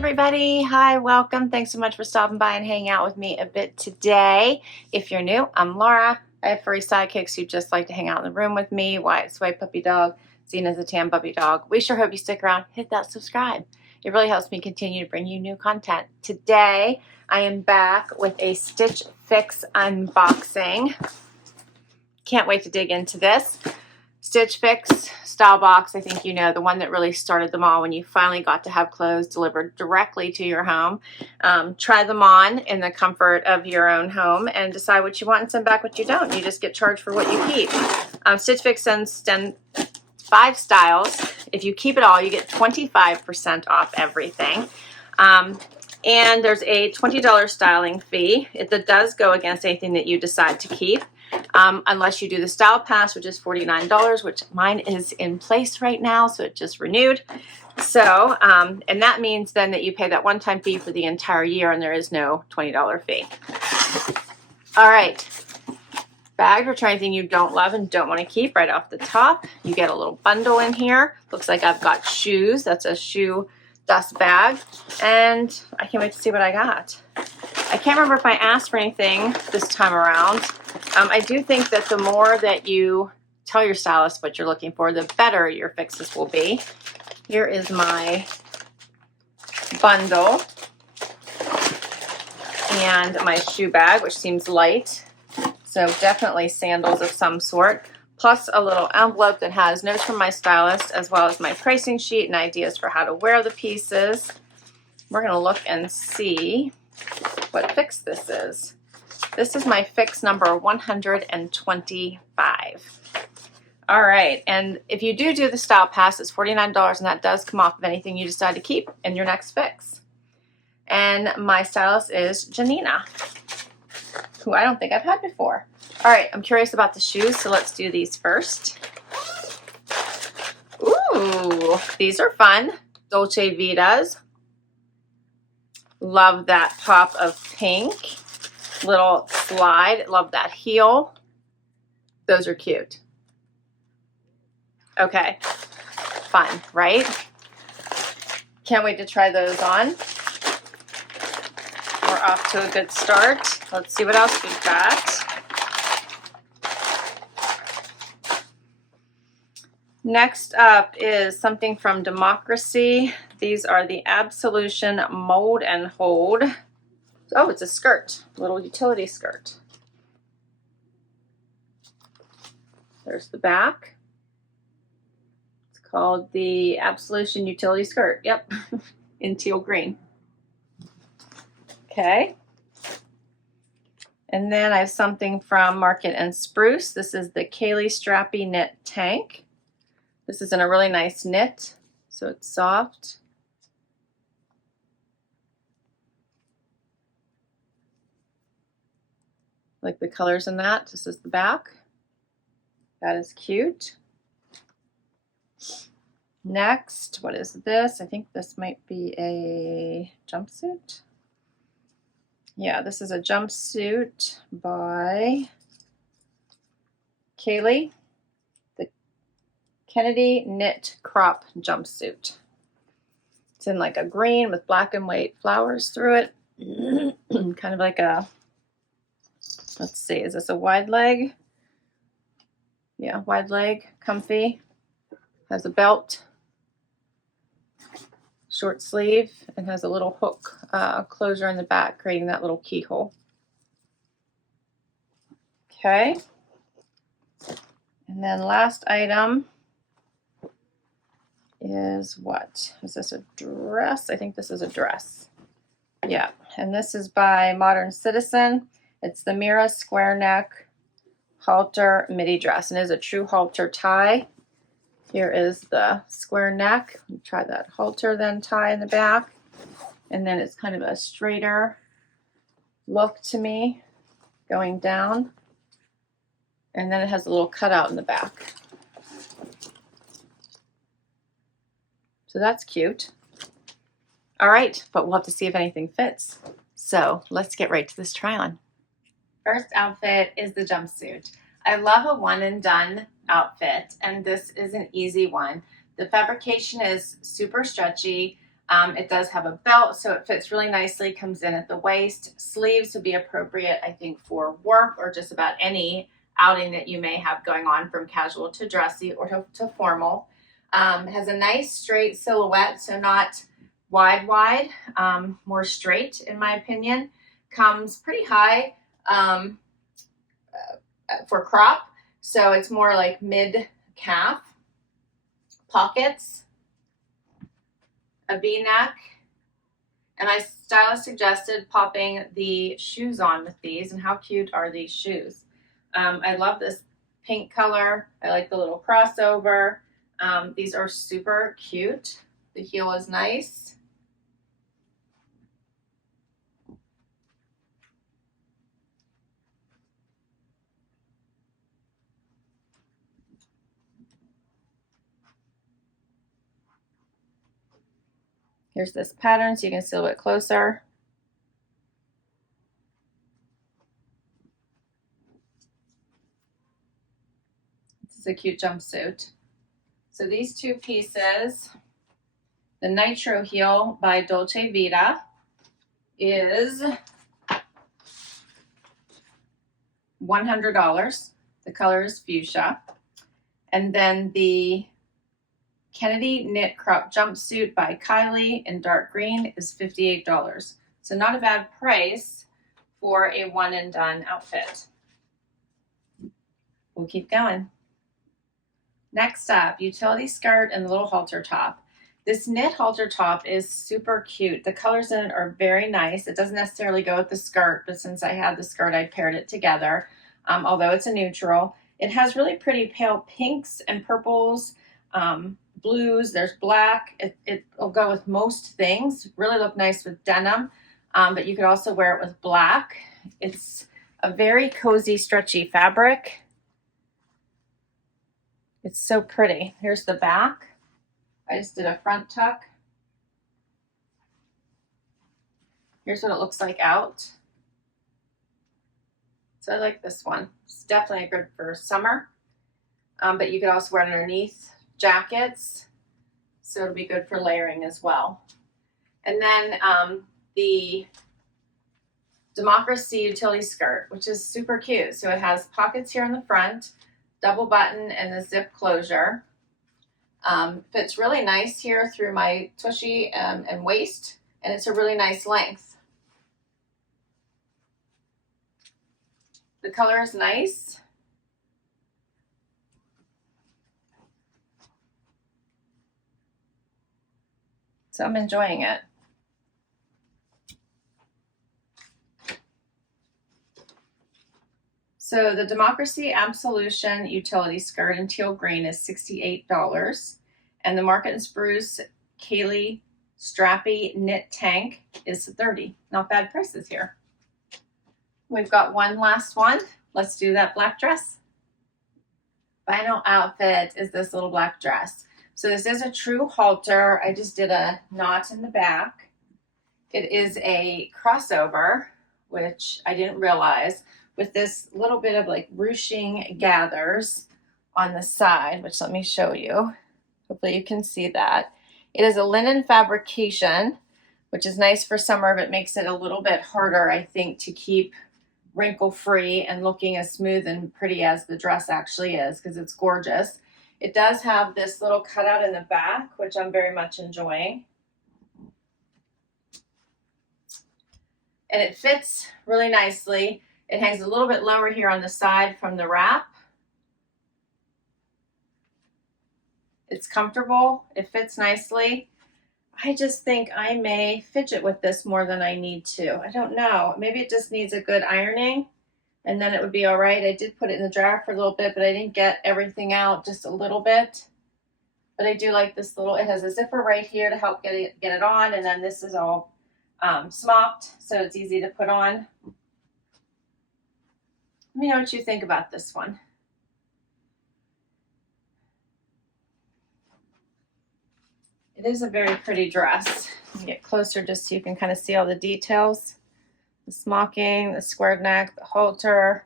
everybody. Hi, welcome. Thanks so much for stopping by and hanging out with me a bit today. If you're new, I'm Laura. I have furry sidekicks who just like to hang out in the room with me. Wyatt's a white puppy dog. Zena's a tan puppy dog. We sure hope you stick around. Hit that subscribe. It really helps me continue to bring you new content. Today, I am back with a Stitch Fix unboxing. Can't wait to dig into this. Stitch Fix style box, I think you know, the one that really started them all when you finally got to have clothes delivered directly to your home. Try them on in the comfort of your own home and decide what you want and send back what you don't. You just get charged for what you keep. Stitch Fix sends 5 styles. If you keep it all, you get 25% off everything. And there's a $20 styling fee. That does go against anything that you decide to keep. Unless you do the style pass, which is $49, which mine is in place right now, so it just renewed. So, and that means then that you pay that one-time fee for the entire year, and there is no $20 fee. All right, bag for anything you don't love and don't want to keep. Right off the top, you get a little bundle in here. Looks like I've got shoes. That's a shoe dust bag, and I can't wait to see what I got. I can't remember if I asked for anything this time around. I do think that the more that you tell your stylist what you're looking for, the better your fixes will be. Here is my bundle and my shoe bag, which seems light. So definitely sandals of some sort, plus a little envelope that has notes from my stylist, as well as my pricing sheet and ideas for how to wear the pieces. We're going to look and see what fix this is. This is my fix number 125. All right, and if you do the style pass, it's $49, and that does come off of anything you decide to keep in your next fix. And my stylist is Janina, who I don't think I've had before. All right, I'm curious about the shoes, so let's do these first. Ooh, these are fun. Dolce Vitas. Love that pop of pink. Little slide. Love that heel. Those are cute. Okay. Fun, right? Can't wait to try those on. We're off to a good start. Let's see what else we've got. Next up is something from Democracy. These are the Absolution Mold and Hold. Oh, it's a skirt, a little utility skirt. There's the back. It's called the Absolution Utility Skirt. Yep, in teal green. Okay. And then I have something from Market and Spruce. This is the Kaileigh Strappy Knit Tank. This is in a really nice knit, so it's soft. Like the colors in that. This is the back. That is cute. Next, what is this? I think this might be a jumpsuit. Yeah, this is a jumpsuit by Kaileigh. The Kennedy Knit Crop Jumpsuit. It's in like a green with black and white flowers through it. Kind of like a, let's see, is this a wide leg? Yeah, wide leg, comfy. Has a belt, short sleeve, and has a little hook closure in the back, creating that little keyhole. Okay. And then last item is what? Is this a dress? I think this is a dress. Yeah, and this is by Modern Citizen. It's the Mira square neck halter midi dress, and it is a true halter tie. Here is the square neck. Try that halter then tie in the back, and then it's kind of a straighter look to me going down, and then it has a little cutout in the back. So that's cute. All right, but we'll have to see if anything fits. So let's get right to this try on. First outfit is the jumpsuit. I love a one and done outfit, and this is an easy one. The fabrication is super stretchy. It does have a belt, so it fits really nicely, comes in at the waist. Sleeves would be appropriate, I think, for work or just about any outing that you may have going on, from casual to dressy or to formal. Has a nice straight silhouette, so not wide, more straight in my opinion. Comes pretty high for crop, so it's more like mid-calf. Pockets, a V-neck, and my stylist suggested popping the shoes on with these, and how cute are these shoes? I love this pink color. I like the little crossover. These are super cute. The heel is nice. Here's this pattern so you can see a little bit closer. This is a cute jumpsuit. So these two pieces, the Nitro heel by Dolce Vita is $100. The color is fuchsia. And then the Kennedy knit crop jumpsuit by Kaileigh in dark green is $58. So not a bad price for a one and done outfit. We'll keep going. Next up, utility skirt and the little halter top. This knit halter top is super cute. The colors in it are very nice. It doesn't necessarily go with the skirt, but since I had the skirt, I paired it together. Although it's a neutral, it has really pretty pale pinks and purples, blues. There's black. It'll go with most things. Really look nice with denim, but you could also wear it with black. It's a very cozy, stretchy fabric. It's so pretty. Here's the back. I just did a front tuck. Here's what it looks like out. So I like this one. It's definitely good for summer, but you could also wear it underneath jackets, so it'll be good for layering as well. And then the Democracy utility skirt, which is super cute. So it has pockets here in the front, double button, and the zip closure. Fits really nice here through my tushy and waist, and it's a really nice length. The color is nice. So I'm enjoying it. So the Democracy Absolution utility skirt in teal green is $68. And the Market & Spruce Kaileigh strappy knit tank is $30. Not bad prices here. We've got one last one. Let's do that black dress. Final outfit is this little black dress. So this is a true halter. I just did a knot in the back. It is a crossover, which I didn't realize, with this little bit of like ruching gathers on the side, which let me show you. Hopefully you can see that. It is a linen fabrication, which is nice for summer, but makes it a little bit harder, I think, to keep wrinkle free and looking as smooth and pretty as the dress actually is, because it's gorgeous. It does have this little cutout in the back, which I'm very much enjoying. And it fits really nicely. It hangs a little bit lower here on the side from the wrap. It's comfortable. It fits nicely. I just think I may fidget with this more than I need to. I don't know. Maybe it just needs a good ironing and then it would be all right. I did put it in the dryer for a little bit, but I didn't get everything out, just a little bit. But I do like this little, it has a zipper right here to help get it on. And then this is all smocked, so it's easy to put on. Let me know what you think about this one. It is a very pretty dress. Let me get closer just so you can kind of see all the details. The smocking, the squared neck, the halter,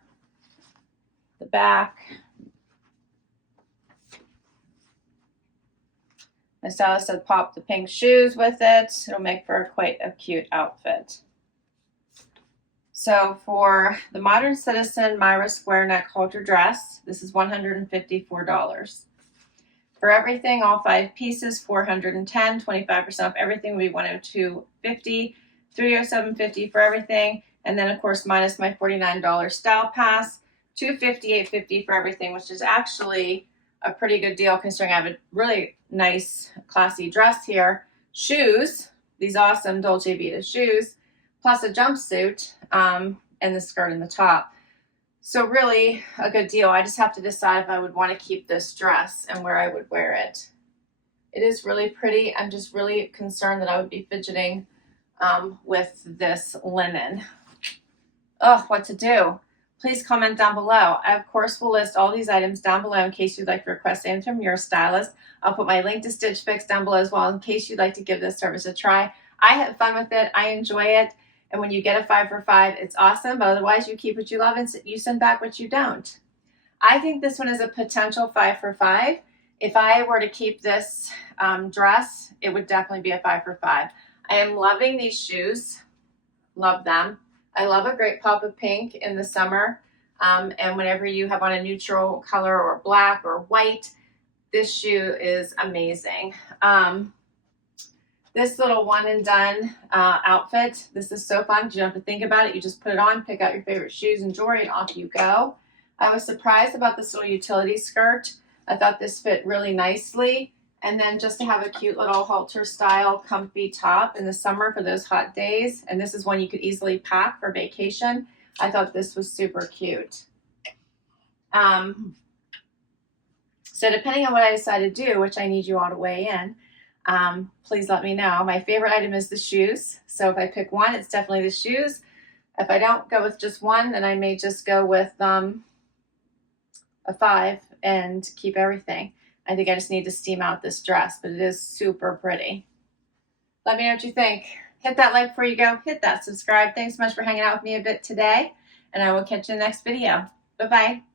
the back. My stylist said pop the pink shoes with it. It'll make for quite a cute outfit. So for the Modern Citizen Mira square neck halter dress, this is $154. For everything, all 5 pieces, $410, 25% off everything would be $102.50, $307.50 for everything, and then of course minus my $49 style pass, $258.50 for everything, which is actually a pretty good deal considering I have a really nice, classy dress here. Shoes, these awesome Dolce Vita shoes, plus a jumpsuit and the skirt and the top. So really a good deal. I just have to decide if I would want to keep this dress and where I would wear it. It is really pretty. I'm just really concerned that I would be fidgeting with this linen. Oh, what to do? Please comment down below. I, of course, will list all these items down below in case you'd like to request anything from your stylist. I'll put my link to Stitch Fix down below as well in case you'd like to give this service a try. I have fun with it. I enjoy it. And when you get a 5 for 5, it's awesome. But otherwise, you keep what you love and you send back what you don't. I think this one is a potential 5 for 5. If I were to keep this dress, it would definitely be a 5 for 5. I am loving these shoes. Love them. I love a great pop of pink in the summer. And whenever you have on a neutral color or black or white, this shoe is amazing. This little one and done outfit, this is so fun because you don't have to think about it. You just put it on, pick out your favorite shoes and jewelry, and off you go. I was surprised about this little utility skirt. I thought this fit really nicely. And then just to have a cute little halter style comfy top in the summer for those hot days. And this is one you could easily pack for vacation. I thought this was super cute. So depending on what I decide to do, which I need you all to weigh in, please let me know. My favorite item is the shoes. So if I pick one, it's definitely the shoes. If I don't go with just one, then I may just go with a 5 and keep everything. I think I just need to steam out this dress, but it is super pretty. Let me know what you think. Hit that like before you go. Hit that subscribe. Thanks so much for hanging out with me a bit today, and I will catch you in the next video. Bye-bye.